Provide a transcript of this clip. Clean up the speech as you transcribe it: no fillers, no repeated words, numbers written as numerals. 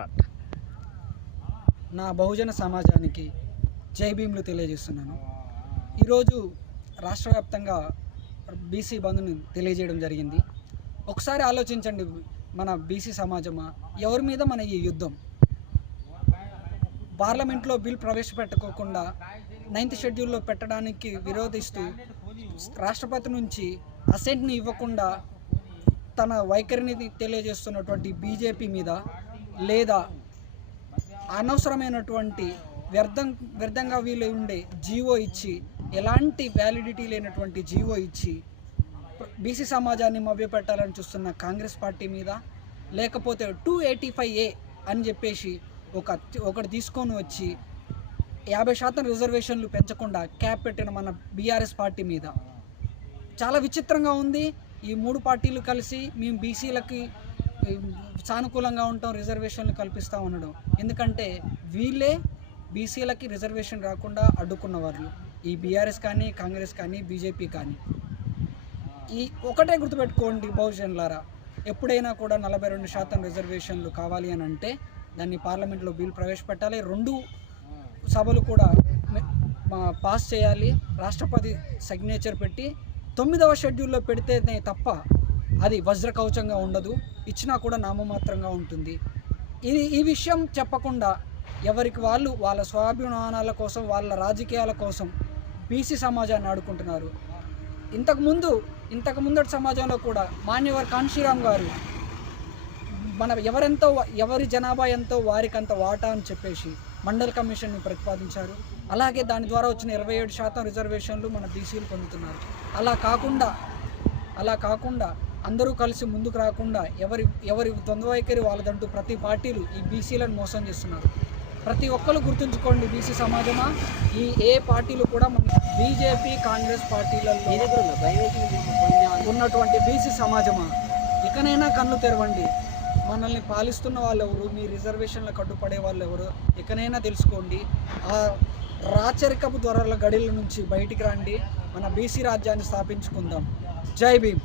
Start. నా బహుజన సమాజానికి జై భీమ్లు తెలియజేస్తున్నాను. ఈరోజు రాష్ట్ర వ్యాప్తంగా బీసీ బంద్ను తెలియజేయడం జరిగింది. ఒకసారి ఆలోచించండి, మన బీసీ సమాజమా ఎవరి మీద మన ఈ యుద్ధం? పార్లమెంట్లో బిల్ ప్రవేశపెట్టుకోకుండా 9th షెడ్యూల్లో పెట్టడానికి విరోధిస్తూ రాష్ట్రపతి నుంచి అసెంట్ని ఇవ్వకుండా తన వైఖరిని తెలియజేస్తున్నటువంటి బీజేపీ మీద, లేదా అనవసరమైనటువంటి వ్యర్థంగా వీళ్ళు ఉండే జీవో ఇచ్చి, ఎలాంటి వ్యాలిడిటీ లేనటువంటి జీవో ఇచ్చి బీసీ సమాజాన్ని మభ్యపెట్టాలని చూస్తున్న కాంగ్రెస్ పార్టీ మీద, లేకపోతే 285A అని చెప్పేసి ఒకటి తీసుకొని వచ్చి 50% రిజర్వేషన్లు పెంచకుండా క్యాప్ పెట్టిన మన బీఆర్ఎస్ పార్టీ మీద చాలా విచిత్రంగా ఉంది. ఈ మూడు పార్టీలు కలిసి మేము బీసీలకి సానుకూలంగా ఉంటాం, రిజర్వేషన్లు కల్పిస్తూ ఉండడం. ఎందుకంటే వీళ్ళే బీసీలకి రిజర్వేషన్ రాకుండా అడ్డుకున్న వాళ్ళు, ఈ బీఆర్ఎస్ కానీ, కాంగ్రెస్ కానీ, బీజేపీ కానీ. ఈ ఒకటే గుర్తుపెట్టుకోండి బహుజనులారా, ఎప్పుడైనా కూడా 42% రిజర్వేషన్లు కావాలి అని అంటే దాన్ని పార్లమెంట్లో బిల్ ప్రవేశపెట్టాలి, 2 సభలు కూడా పాస్ చేయాలి, రాష్ట్రపతి సిగ్నేచర్ పెట్టి 9వ షెడ్యూల్లో పెడితేనే తప్ప అది వజ్రకవచంగా ఉండదు, ఇచ్చినా కూడా నామమాత్రంగా ఉంటుంది. ఈ విషయం చెప్పకుండా ఎవరికి వాళ్ళు వాళ్ళ స్వాభిమానాల కోసం, వాళ్ళ రాజకీయాల కోసం బీసీ సమాజాన్ని ఆడుకుంటున్నారు. ఇంతకు ముందటి సమాజంలో కూడా మాన్యవర్ కాన్షీరామ్ గారు ఎవరి జనాభా ఎంతో వారికంత వాటా అని చెప్పేసి మండల్ కమిషన్ని ప్రతిపాదించారు. అలాగే దాని ద్వారా వచ్చిన 27% రిజర్వేషన్లు మన బీసీలు పొందుతున్నారు. అలా కాకుండా అందరూ కలిసి ముందుకు రాకుండా ఎవరి ద్వంద్వ వైఖరి వాళ్ళదంటూ ప్రతి పార్టీలు ఈ బీసీలను మోసం చేస్తున్నారు. ప్రతి ఒక్కరు గుర్తుంచుకోండి, బీసీ సమాజమా, ఏ పార్టీలు కూడా మన బీజేపీ, కాంగ్రెస్ పార్టీలలో ఉన్నటువంటి బీసీ సమాజమా, ఇకనైనా కన్ను తెరవండి. మనల్ని పాలిస్తున్న వాళ్ళు ఎవరు, మీ రిజర్వేషన్లకు అడ్డుపడే వాళ్ళు ఎవరు, ఇకనైనా తెలుసుకోండి. ఆ రాచరికపు దొరల గడిల నుంచి బయటికి రండి, మన బీసీ రాజ్యాన్ని స్థాపించుకుందాం. జై భీమ్.